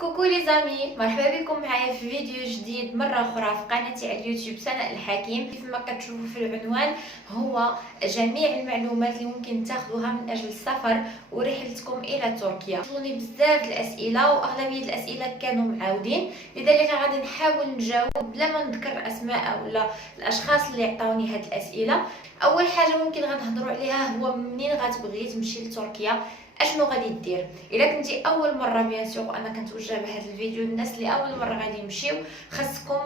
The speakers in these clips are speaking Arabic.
كوكو لي زامي، مرحبا بكم معايا في فيديو جديد مره اخرى في قناتي على اليوتيوب سناء الحكيم. كيف ما كتشوفوا في العنوان هو جميع المعلومات اللي ممكن تاخذوها من اجل السفر ورحلتكم الى تركيا. وصلوني بزاف الاسئله واغلبيه الاسئله كانوا معاودين، لذلك غادي نحاول نجاوب بلا ما نذكر اسماء ولا الاشخاص اللي عطاوني هاد الاسئله. اول حاجه ممكن غنهضروا عليها هو منين غتبغي تمشي لتركيا، اشنو غادي دير. الا كنتي اول مره بيان سور انا كنتوجه بهذا الفيديو للناس اللي اول مره غادي يمشيو، خاصكم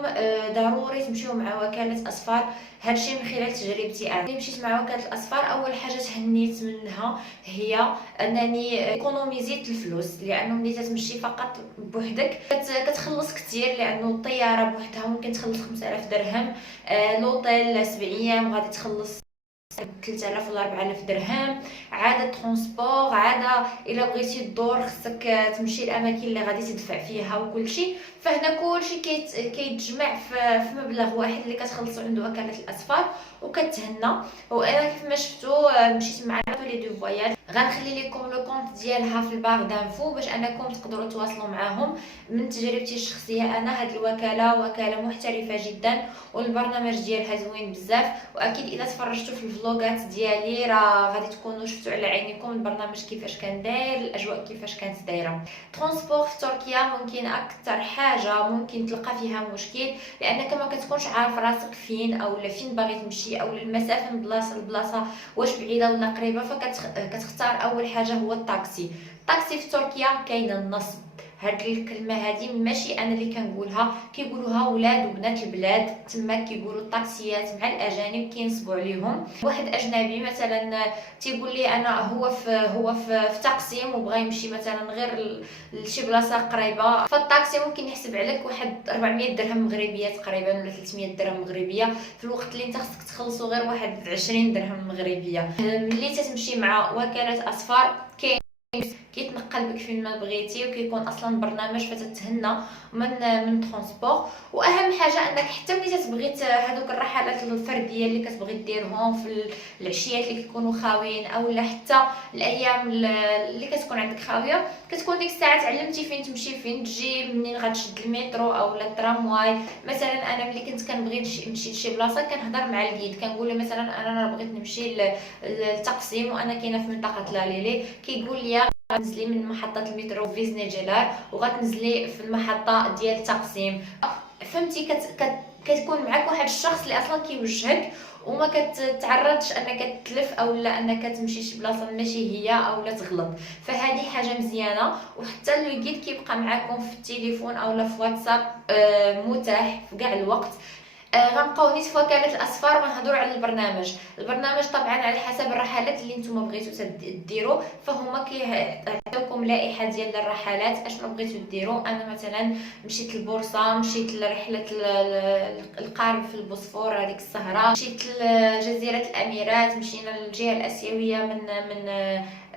ضروري تمشيو مع وكاله اسفار. هادشي من خلال تجربتي انا. مشيت مع وكاله الاسفار، اول حاجه تهنيت منها هي انني ايكونوميزيت الفلوس، لانه ملي تتمشي فقط بوحدك كتخلص كثير، لانه الطياره بوحدها ممكن تخلص 5000 درهم، لوطيل 7 ايام غادي تخلص 3000 ولا 4000 درهم، عاده ترونسبور، عاده الا بغيتي تدور خصك تمشي الاماكن اللي غادي تدفع فيها وكلشي. فهنا كلشي كيتجمع في مبلغ واحد اللي كتخلصوا عند وكاله الاسفار وكتهنى. وانا كيف ما شفتوا مشيت مع لي دو فواياج. غنخلي لكم لو كونت ديالها في البار دانفو باش انكم تقدروا تواصلوا معاهم. من تجربتي الشخصيه انا هاد الوكاله وكاله محترفه جدا، والبرنامج ديالها زوين بزاف. واكيد اذا تفرجتوا في الفلوغات ديالي راه غادي تكونوا شفتوا على عينيكم البرنامج كيفاش كان داير، الاجواء كيفاش كانت دايره. ترونسبور في تركيا ممكن اكثر حاجه ممكن تلقى فيها مشكل، لانك ما كتكونش عارف راسك فين او فين باغي تمشي، او المسافه من بلاصه لبلاصه واش بعيده ولا قريبه. فكتختار اول حاجه هو الطاكسي. الطاكسي في تركيا كاين النصب. هاد الكلمه هادي ماشي انا اللي كنقولها، كيقولوها ولاد وبنات البلاد. تما كيقولوا الطاكسيات مع الاجانب كينصبوا عليهم. واحد اجنبي مثلا تيقول لي انا هو في تقسيم وبغى يمشي مثلا غير لشي بلاصه قريبه، فالطاكسي ممكن يحسب عليك واحد 400 درهم مغربيه تقريبا ولا 300 درهم مغربيه، في الوقت اللي انت خصك تخلصوا غير واحد 20 درهم مغربيه. ملي تتمشي مع وكاله اسفار كيتنقل بك فين ما بغيتي، وكيكون اصلا برنامج فتتهنى من ترونسبور. واهم حاجه انك حتى ملي تتبغي هذوك الرحلات الفرديه اللي كتبغي ديرهم في العشيات اللي كيكونوا خاويين، او حتى الايام اللي كتكون عندك خاويه، كتكون ديك الساعه تعلمتي فين تمشي فين تجي، منين غتشد المترو او الترامواي. مثلا انا ملي كنت كنبغي نمشي لشي بلاصه كنهضر مع الجيد، كنقول له مثلا انا بغيت نمشي للتقسيم وانا كاينه في منطقه لاليلي، كيقول لي غتنزلي من محطه المترو فيزني جلال وغتنزلي في المحطه ديال تقسيم. فهمتي؟ كتكون معك واحد الشخص اللي اصلا كيوجهك، وما كتعرضش انك تلف او لا انك تمشي شي بلاصه ماشي هي او لا تغلط. فهذه حاجه مزيانه. وحتى لو جيد كيبقى معكم في التليفون او في واتساب متاح في كاع الوقت. غنبقاو نيت في وكاله الاسفار وغنهضروا على البرنامج طبعا على حسب الرحلات اللي نتوما بغيتو ديروا، فهما كيعطيوكم لائحه ديال الرحلات اشنو بغيتو ديروا. انا مثلا مشيت للبورصه، مشيت لرحله القارب في البوسفور هذيك السهره، مشيت لجزيره الاميرات، مشينا للجهه الاسيويه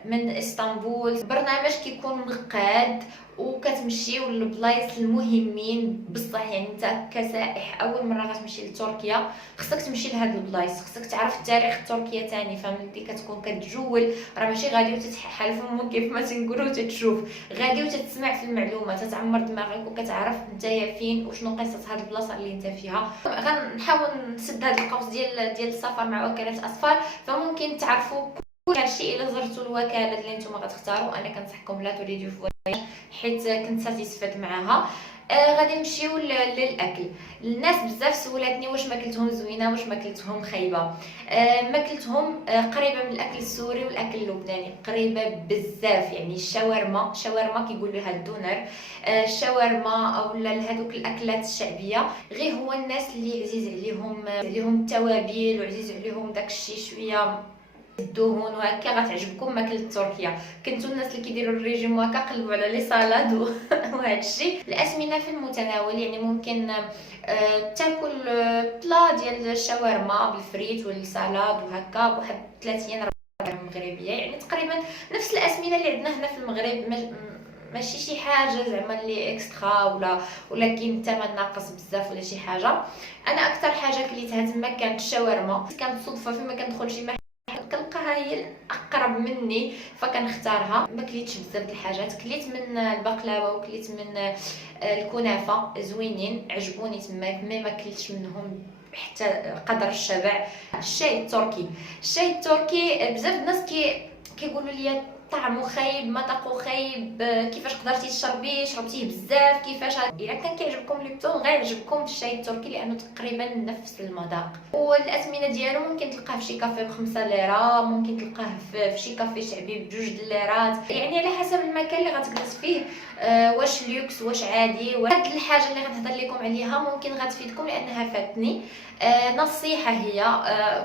من اسطنبول. البرنامج كيكون منقاد وكتمشيو للبلايص المهمين بصح. يعني انت كسائح اول مره غتمشي لتركيا خصك تمشي لهاد البلايص، خصك تعرف التاريخ تركيا تاني. فملي كتكون كتجول راه ماشي غادي وتتحل فمك كيف ما تنقولوا تتشوف، غادي وتتسمع في المعلومات، تتعمر دماغك وكتعرف نتايا فين وشنو قصه هاد البلاصه اللي انت فيها. غنحاول نسد هاد القوس ديال السفر مع وكاله اسفار، فممكن تعرفوا كل هادشي الا زرتوا الوكاله اللي نتوما غتختاروا. انا كنصحكم لا تريدوا فواياج حيت كنت ساتيسفيد معاها. غادي نمشيو للاكل. الناس بزاف سولاتني واش ماكلتهم زوينه واش ماكلتهم خايبه. ماكلتهم قريبه من الاكل السوري والاكل اللبناني، قريبه بزاف. يعني الشاورما كيقولوا لها الدونر، الشاورما او هذوك الاكلات الشعبيه. غير هو الناس اللي عزيز عليهم التوابل وعزيز عليهم داكشي شويه الدهون وهكا غتعجبكم ماكله تركيا. كنتو الناس اللي كيديروا الريجيم وهكا قلبوا على لي سالاد وهذا الشيء. الاسمنه في المتناول، يعني ممكن تاكل بلا ديال الشاورما بالفريت والسالاد وهكا بواحد 30 40 مغربيه، يعني تقريبا نفس الاسمنه اللي عندنا هنا في المغرب. ماشي شي حاجه زعما اللي اكسترا ولا كاين الثمن ناقص بزاف ولا شي حاجه. انا اكثر حاجه كليتها تما كانت الشاورما. كانت صدفه فيما كندخل شي كنلقاها هي الاقرب مني فكنختارها. ما كليتش بزاف د الحاجات، كليت من البقلاوه وكليت من الكنافه زوينين عجبوني تماك، مي ما كليتش منهم حتى قدر الشبع. الشاي التركي بزاف الناس كيقولوا لي طعمه خايب، مذاقه خايب، كيفاش قدرتي تشربيه، شربتيه بزاف كيفاش. الا كان كيعجبكم ليبتون غيعجبكم الشاي التركي لانه تقريبا نفس المذاق. والاثمنه ديالو ممكن تلقاه في شي كافي ب5 ليره، ممكن تلقاه في شي كافي شعبي ب2 ليرات، يعني على حسب المكان اللي غتجلس فيه. واش لوكس واش عادي. وهاد الحاجه اللي غنهضر لكم عليها ممكن غتفيدكم لانها فاتني. نصيحه هي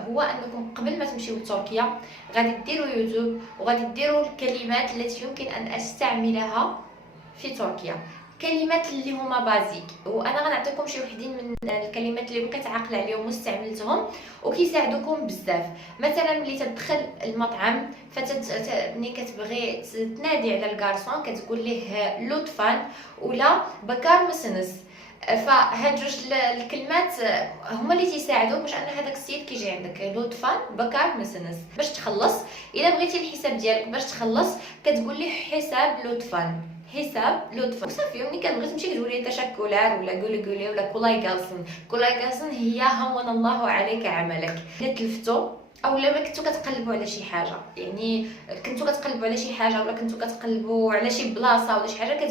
هو انكم قبل ما تمشيو لتركيا غادي ديروا يوتيوب وغادي ديروا الكلمات التي يمكن ان استعملها في تركيا، كلمات اللي هما بازيك. وانا غنعطيكم شي وحدين من الكلمات اللي بقيت عاقله عليهم واستعملتهم وكيساعدوكم بزاف. مثلا ملي تدخل المطعم ملي كتبغي تنادي على الكارسون كتقول ليه لطفا ولا بكار مسنس. فهاد جوج الكلمات هما اللي تيساعدوك باش ان هذاك السيد كيجي عندك لطفا بكار مسنس. باش تخلص الا بغيتي الحساب ديالك باش تخلص كتقول ليه حساب لطفا وصافي. ملي كتبغي تمشي كتقول ليه تشكلار ولا قولي ولا كولاي كالسن هي هون الله عليك عملك. الا تلفتو او لما كنتو كتقلبوا على شي حاجه، يعني كنتو كتقلبوا على شي حاجه ولا كنتو كتقلبوا على شي بلاصه ولا شي حاجه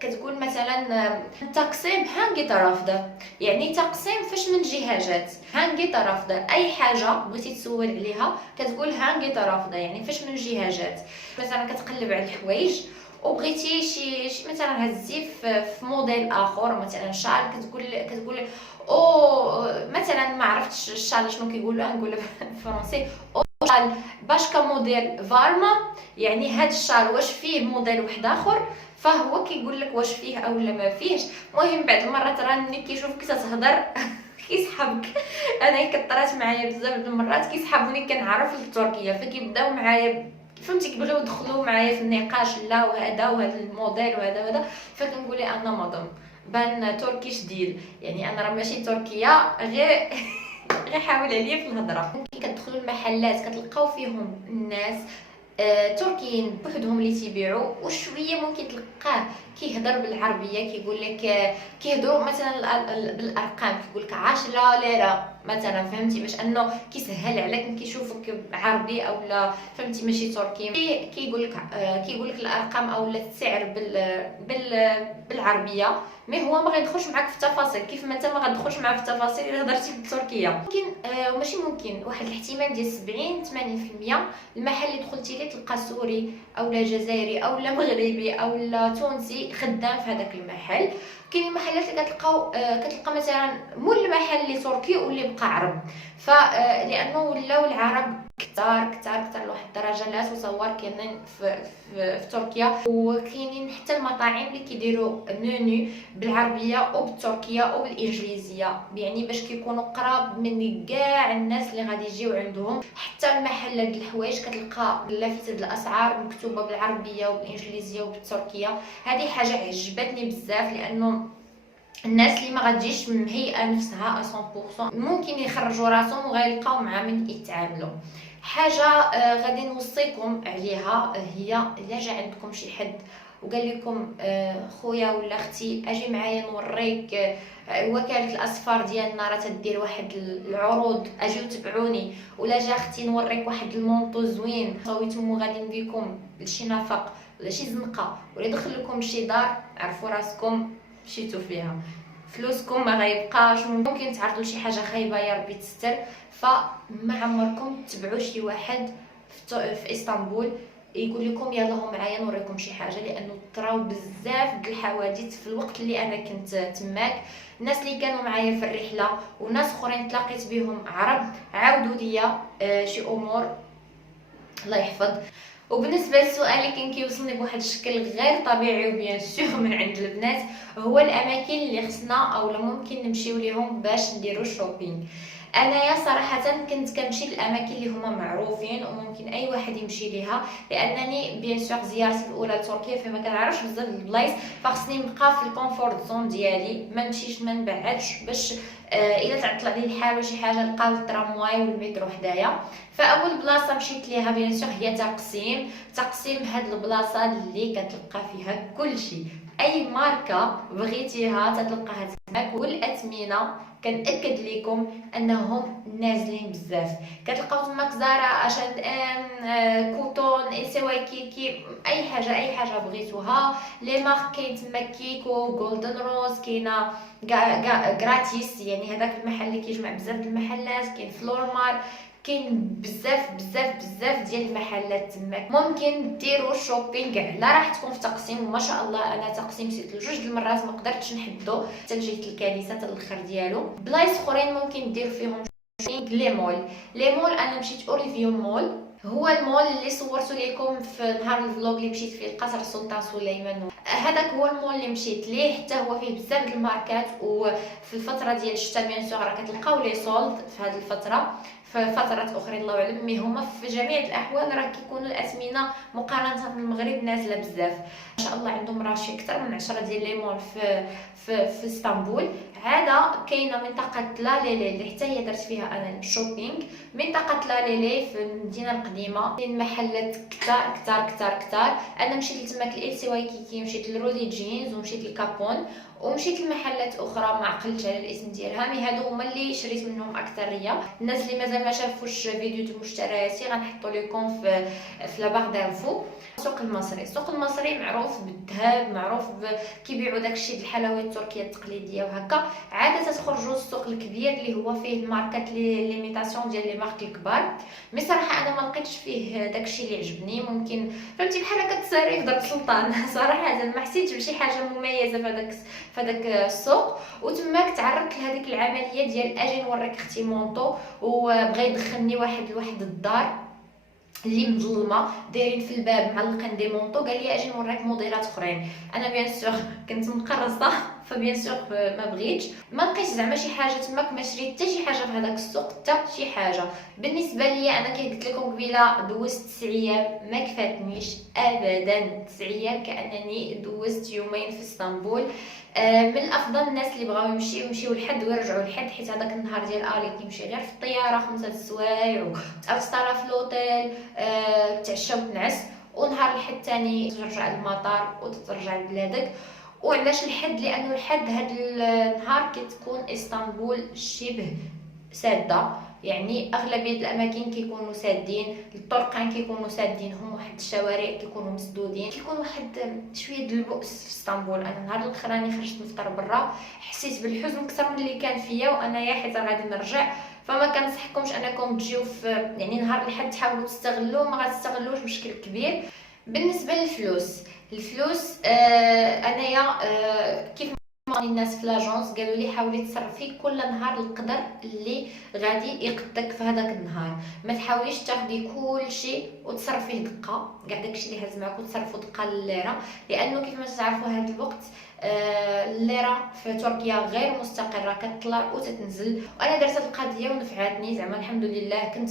كتقول مثلا تقسيم هانجي طرافده، يعني تقسيم فاش من جهه جات هانجي طرافده. اي حاجه بغيتي تسول عليها كتقول هانجي طرافده، يعني فاش من جهه جات. مثلا كتقلب على الحوايج وبغيتي شي مثلا هزي في موديل اخر، مثلا شال كتقول او مثلا ما عرفتش الشال شنو كيقولوا، نقولها بالفرنسي او شال باشكا موديل فارما، يعني هاد الشال واش فيه موديل واحد اخر فهو كيقول لك واش فيه او لا ما فيهش. المهم بعد المرات راه ملي كيشوفك تتهضر كيسحبك. انا كطرات معايا بزاف د المرات كيسحبوني كنعرف التركيه فكيبداو معايا فهمتي كيبغيو يدخلوا معايا في النقاش لا وهذا الموديل وهذا فكنقول لي انا مدام بان تركي شديد، يعني انا راه ماشي تركيه غير حاول عليا في الهضره. ممكن كتدخلوا المحلات كتلقاو فيهم الناس تركيين بوحدهم اللي تيبيعوا وشويه ممكن تلقاه كيهضر بالعربيه كيقول لك كيهضروا مثلا بالارقام كيقول لك 10 ليره مثلا، فهمتي باش انه كيسهل عليك كيشوفك عربي او لا فهمتي ماشي تركي كيقول لك الارقام او السعر بالعربيه. مي هو ما غيدخلش معاك في التفاصيل كيف ما انت ما غتدخلش معاه في التفاصيل الا هضرتي بالتركيه. ممكن ماشي ممكن واحد الاحتمال ديال 70-80% المحل اللي دخلتي ليه تلقى سوري او لا جزائري او لا مغربي او لا تونسي خدام في هذاك المحل. كاين محلات اللي كتلقى مثلا مول المحل اللي تركي واللي بقى عرب، لانه ولاو العرب كثار لواحد الدرجه لا تصور كاينين في تركيا. وكاينين حتى المطاعم اللي كيديروا منيو بالعربيه وبالتركيه وبالانجليزيه، يعني باش كيكونوا قراب من كاع الناس اللي غادي يجيو عندهم. حتى المحلات د الحوايج كتلقى لافته الاسعار مكتوبه بالعربيه وبالانجليزيه وبالتركيه. هذه حاجه عجبتني بزاف لانه الناس اللي ما غتجيش مهيئه نفسها 100% ممكن يخرجوا راسهم وغيلقاو مع من يتعاملوا. حاجه غادي نوصيكم عليها هي الا جا عندكم شي حد وقال لكم خويا ولا اختي اجي معايا نوريك وكاله الاسفار ديالنا راه تدير واحد العروض اجيو تبعوني، ولا جا اختي نوريك واحد المونطو زوين صويتم غادي نديكم لشي نفق ولا شي زنقه ولا يدخل لكم شي دار، عرفوا راسكم مشيتو فيها، فلوسكم ما غيبقاش. ممكن تعرضوا لشي حاجه خايبه يا ربي تستر. فما عمركم تبعوا شي واحد في اسطنبول يقول لكم يلا هو معايا نوريكم شي حاجه، لانه طراو بزاف د الحوادث في الوقت اللي انا كنت تماك. الناس اللي كانوا معايا في الرحله وناس اخرين تلاقيت بهم عرب عاودوا ليا شي امور الله يحفظ. وبالنسبه للسؤال اللي كان كيوصلني بواحد الشكل غير طبيعي وبيان سور من عند البنات، هو الاماكن اللي خصنا او ممكن نمشيو ليهم باش نديرو شوبينغ. انايا صراحه كنت كنمشي للاماكن اللي هما معروفين وممكن اي واحد يمشي ليها، لانني بيان سور زيارتي الاولى لتركيا فما كنعرفش بزاف البلايص، فخصني نبقى في الكونفورت زون ديالي، ما نمشيش ما نبعدش باش الا تعطل علي الحال ولا شي حاجه نلقاو الترامواي والمترو حدايا. فاول بلاصه مشيت ليها بيان سور هي تقسيم هاد البلاصه اللي كتلقى فيها كلشي، اي ماركه بغيتيها تتلقاها تماك، والاثمنه كنأكد لكم انهم نازلين بزاف. كتلقاو تماك زارا، اشاند ان، كوتون، ايسيواكيكي، اي حاجه بغيتوها. لي مارك كاين تما كيكو، جولدن روز، كاينه غراتيس يعني هذاك المحل اللي كيجمع بزاف د المحلات، كاين فلورمار، كاين بزاف ديال المحلات تماك. ممكن ديروا شوبينغ على راحتكم في تقسيم، وما شاء الله انا تقسيم سيت لجوج د المرات ما قدرتش نحدو حتى لجيت الكنيسه حتى الاخر ديالو. بلايص اخرين ممكن ديروا فيهم شوبينغ، لي مول انا مشيت اوليفيو مول، هو المول اللي صورت لكم في نهار الفلوغ اللي مشيت فيه لقصر السلطان سليمان. هذاك هو المول اللي مشيت ليه، حتى هو فيه بزاف د الماركات، وفي الفتره ديال الشتاء بيان سور راه كتلقاو لي سولد في هذه الفتره، في فترات اخرين الله اعلم، مي هما في جميع الاحوال راه كيكونوا الاثمنه مقارنه بالمغرب نازله بزاف. ما شاء الله عندهم راه شي اكثر من 10 ديال لي مول في اسطنبول. عاده كاينه منطقه لاليلي اللي حتى هي درت فيها انا الشوبينغ، منطقه لاليلي في المدينه القديمه، كاين محلات كثار. انا مشيت لتماك الالسي وايكيكي، مشيت لرودي جينز، ومشيت لكابون، ومشيت لمحلات اخرى ما عقلتش على الاسم ديالها، مي هادو هما اللي شريت منهم اكثريه. الناس اللي مازال ما شافوش فيديو د مشترياتي غنحطوا لكم في لا باغ دانفو. السوق المصري معروف بالذهب، معروف كيبيعوا داكشي د الحلويات التركيه التقليديه وهكا. عاده تخرجوا السوق الكبير اللي هو فيه الماركات ليميتاسيون ديال لي مارك الكبار، مي صراحه انا ما لقيتش فيه داكشي اللي عجبني. ممكن فهمتي بحال هكا تساري في درب سلطان صراحه ما حسيتش بشي حاجه مميزه في هذاك السوق. وتماك تعرضت لهذيك العمليه ديال اجي نوريك اختي مونطو، وبغى يدخلني واحد الدار اللي مظلمه دايرين في الباب معلقين دي مونطو، قال لي اجي نوريك موديلات اخرين. انا بيان سور كنت مقرصه فبيان سور ما بغيتش، ما لقيت زعما شي حاجه تماك، ما شريت حتى شي حاجه في هذاك السوق حتى شي حاجه. بالنسبه لي انا كي قلت لكم قبيله دوزت 9 ايام ما كفاتنيش ابدا، 9 ايام كانني دوزت يومين في اسطنبول. من الافضل الناس اللي بغاو يمشيو لحد ويرجعوا لحد، حيت هذاك النهار ديال الي كيمشي غير في الطياره 5 سوايع وتفطر في الاوتيل، تعشى وتنعس، ونهار الحد الثاني ترجع للمطار وترجع لبلادك. وعلاش الحد؟ لانه الحد هاد النهار كتكون اسطنبول شبه ساده، يعني اغلبيه الاماكن كيكونوا سادين، الطرقان كيكونوا سادين، هم واحد الشوارع كيكونوا مسدودين، كيكون واحد شويه د البؤس في اسطنبول. انا النهار الاخراني خرجت نفطر برا حسيت بالحزن اكثر من اللي كان فيا، وانا حيت غادي نرجع. فما كنصحكمش انكم تجيو في يعني نهار الحد تحاولوا تستغلوه، ما غتستغلوش بشكل كبير. بالنسبه الفلوس انايا كيف الناس في لاجونس قالوا لي حاولي تصرفي كل نهار القدر اللي غادي يقدك في هذاك النهار، ما تحاوليش تاخدي كل شيء وتصرفيه دقه، كاع داكشي اللي هز معاك وتصرفوا دقه لليره، لانه كيف ما تعرفوا هذا الوقت الليره في تركيا غير مستقره، كتطلع وتتنزل. وانا درت هذه القضيه ونفعتني زعما الحمد لله، كنت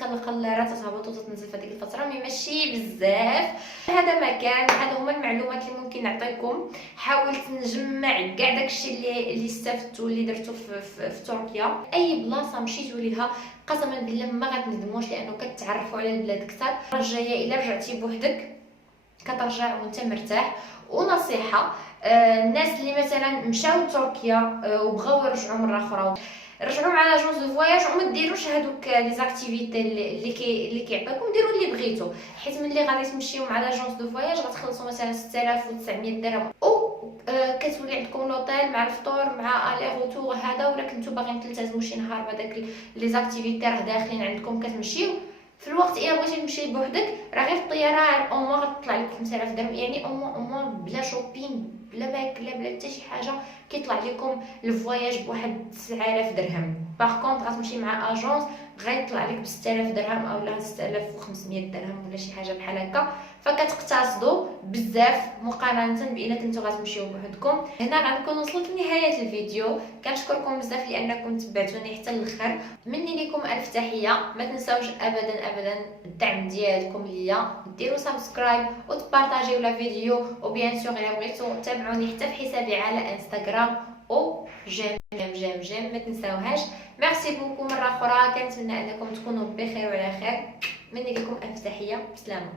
كنلقى الليره تتهبط وتتنزل في هذيك الفتره، مي ماشي بزاف. هذا مكان، هذا هما المعلومات اللي ممكن نعطيكم. حاولت نجمع كاع داكشي اللي استفدتو اللي درتو في تركيا. اي بلاصه مشيتو ليها قسما بالله ما غتندموش، لانه كتعرفوا على البلاد اكثر. المره الجايه الا رجعتي بوحدك كترجع وانت مرتاح. ونصيحه الناس اللي مثلا مشاو لتركيا وبغاو يرجعوا مره اخرى، رجعوا مع لاجونس دو فواياج وما ديروش هذوك لي زاكتيفيتي اللي كيعطيكم، ديروا اللي بغيتو، حيت ملي غادي تمشيو مع لاجونس دو فواياج غتخلصوا مثلا 6900 درهم، او كتولي عندكم لوطيل مع الفطور مع الي روتور هذا. ولا كنتو باغيين تلتزموا شي نهار بهذاك لي زاكتيفيتي راه داخلين عندكم كتمشيو في الوقت. الا بغيتي تمشي بوحدك راه غير الطياره او ما غتطلع لك 5000 درهم، يعني او بلا شوبينغ بلا ماكله بلا حتى شي حاجه كيطلع لكم الفواياج بواحد 9000 درهم. باغ كونط غتمشي مع اجونس غيطلع لك ب 6000 درهم اولا 6500 درهم ولا شي حاجه بحال هكا، فكتقتصدوا بزاف مقارنه بان كنتو غتمشيو بوحدكم. هنا غنكون وصلت لنهايه الفيديو، كنشكركم بزاف لانكم تبعتوني حتى الاخر. مني لكم الف تحيه، ما تنساوش ابدا الدعم ديالكم ليا، ديروا سبسكرايب وتبارطاجيو لا فيديو، وبيان سور الا بغيتو تابعوني حتى في حسابي على انستغرام او جيم ما تنساوهاش. ميرسي بوكو مره اخرى، كنتمنى انكم تكونوا بخير وعلى خير. مني لكم الف تحيه، بسلامه.